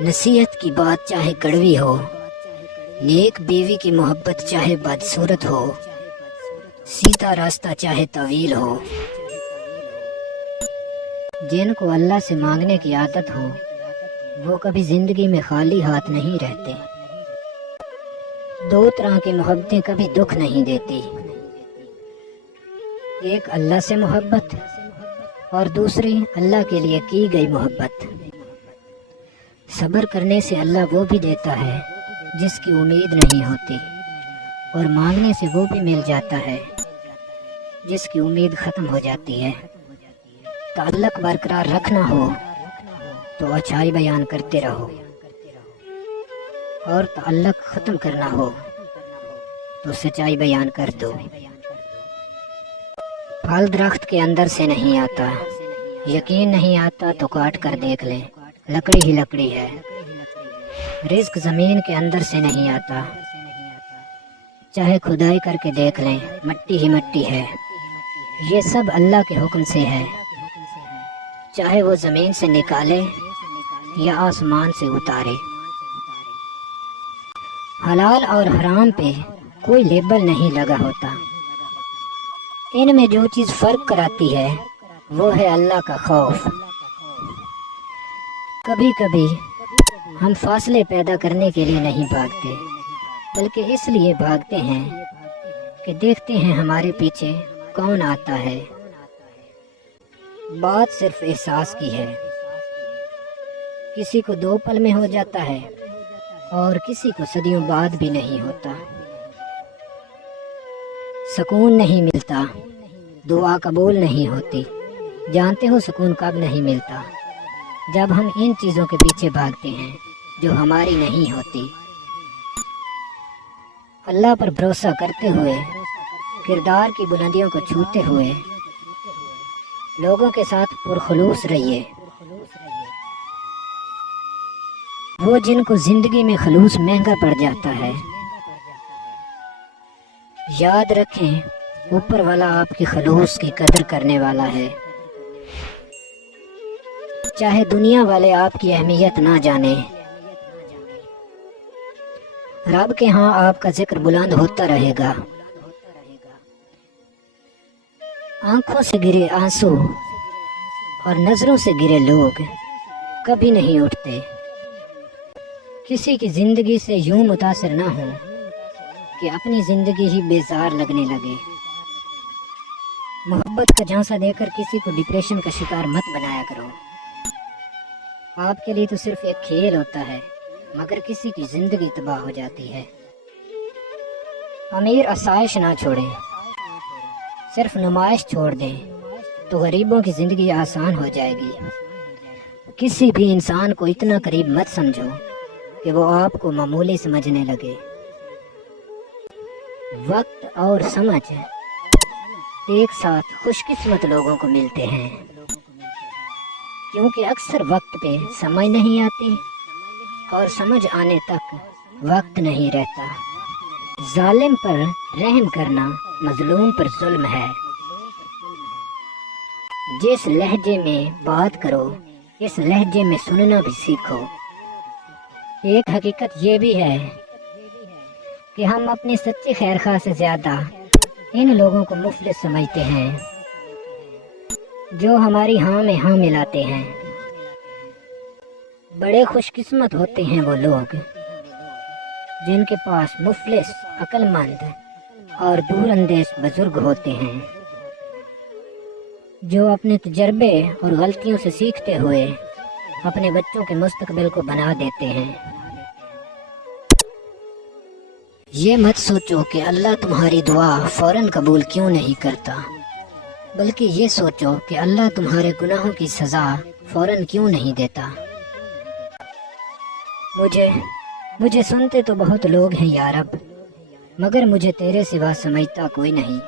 نصیحت کی بات چاہے کڑوی ہو، نیک بیوی کی محبت چاہے بدصورت ہو، سیدھا راستہ چاہے طویل ہو، جن کو اللہ سے مانگنے کی عادت ہو وہ کبھی زندگی میں خالی ہاتھ نہیں رہتے۔ دو طرح کی محبتیں کبھی دکھ نہیں دیتی، ایک اللہ سے محبت اور دوسری اللہ کے لیے کی گئی محبت۔ صبر کرنے سے اللہ وہ بھی دیتا ہے جس کی امید نہیں ہوتی، اور مانگنے سے وہ بھی مل جاتا ہے جس کی امید ختم ہو جاتی ہے۔ تعلق برقرار رکھنا ہو تو اچھائی بیان کرتے رہو، اور تعلق ختم کرنا ہو تو سچائی بیان کر دو۔ پھل درخت کے اندر سے نہیں آتا، یقین نہیں آتا تو کاٹ کر دیکھ لیں، لکڑی ہی لکڑی ہے۔ رزق زمین کے اندر سے نہیں آتا، چاہے کھدائی کر کے دیکھ لیں، مٹی ہی مٹی ہے۔ یہ سب اللہ کے حکم سے ہے، چاہے وہ زمین سے نکالے یا آسمان سے اتارے۔ حلال اور حرام پہ کوئی لیبل نہیں لگا ہوتا، ان میں جو چیز فرق کراتی ہے وہ ہے اللہ کا خوف۔ کبھی کبھی ہم فاصلے پیدا کرنے کے لیے نہیں بھاگتے، بلکہ اس لیے بھاگتے ہیں کہ دیکھتے ہیں ہمارے پیچھے کون آتا ہے۔ بات صرف احساس کی ہے، کسی کو 2 پل میں ہو جاتا ہے اور کسی کو صدیوں بعد بھی نہیں ہوتا۔ سکون نہیں ملتا، دعا قبول نہیں ہوتی۔ جانتے ہو سکون کب نہیں ملتا؟ جب ہم ان چیزوں کے پیچھے بھاگتے ہیں جو ہماری نہیں ہوتی۔ اللہ پر بھروسہ کرتے ہوئے، کردار کی بلندیوں کو چھوتے ہوئے، لوگوں کے ساتھ پرخلوص رہیے۔ وہ جن کو زندگی میں خلوص مہنگا پڑ جاتا ہے، یاد رکھیں اوپر والا آپ کی خلوص کی قدر کرنے والا ہے۔ چاہے دنیا والے آپ کی اہمیت نہ جانیں، رب کے ہاں آپ کا ذکر بلند ہوتا رہے گا۔ آنکھوں سے گرے آنسو اور نظروں سے گرے لوگ کبھی نہیں اٹھتے۔ کسی کی زندگی سے یوں متاثر نہ ہو کہ اپنی زندگی ہی بیزار لگنے لگے۔ محبت کا جھانسا دے کر کسی کو ڈپریشن کا شکار مت بنایا کرو۔ آپ کے لیے تو صرف ایک کھیل ہوتا ہے، مگر کسی کی زندگی تباہ ہو جاتی ہے۔ امیر آسائش نہ چھوڑیں، صرف نمائش چھوڑ دیں تو غریبوں کی زندگی آسان ہو جائے گی۔ کسی بھی انسان کو اتنا قریب مت سمجھو کہ وہ آپ کو معمولی سمجھنے لگے۔ وقت اور سمجھ ایک ساتھ خوش قسمت لوگوں کو ملتے ہیں، کیونکہ اکثر وقت پہ سمجھ نہیں آتی اور سمجھ آنے تک وقت نہیں رہتا۔ ظالم پر رحم کرنا مظلوم پر ظلم ہے۔ جس لہجے میں بات کرو اس لہجے میں سننا بھی سیکھو۔ ایک حقیقت یہ بھی ہے کہ ہم اپنی سچی خیرخواہ سے زیادہ ان لوگوں کو مفلس سمجھتے ہیں جو ہماری ہاں میں ہاں ملاتے ہیں۔ بڑے خوش قسمت ہوتے ہیں وہ لوگ جن کے پاس مفلس، عقل مند اور دور اندیش بزرگ ہوتے ہیں، جو اپنے تجربے اور غلطیوں سے سیکھتے ہوئے اپنے بچوں کے مستقبل کو بنا دیتے ہیں۔ یہ مت سوچو کہ اللہ تمہاری دعا فوراً قبول کیوں نہیں کرتا، بلکہ یہ سوچو کہ اللہ تمہارے گناہوں کی سزا فوراً کیوں نہیں دیتا۔ مجھے سنتے تو بہت لوگ ہیں یا رب، مگر مجھے تیرے سوا سمجھتا کوئی نہیں۔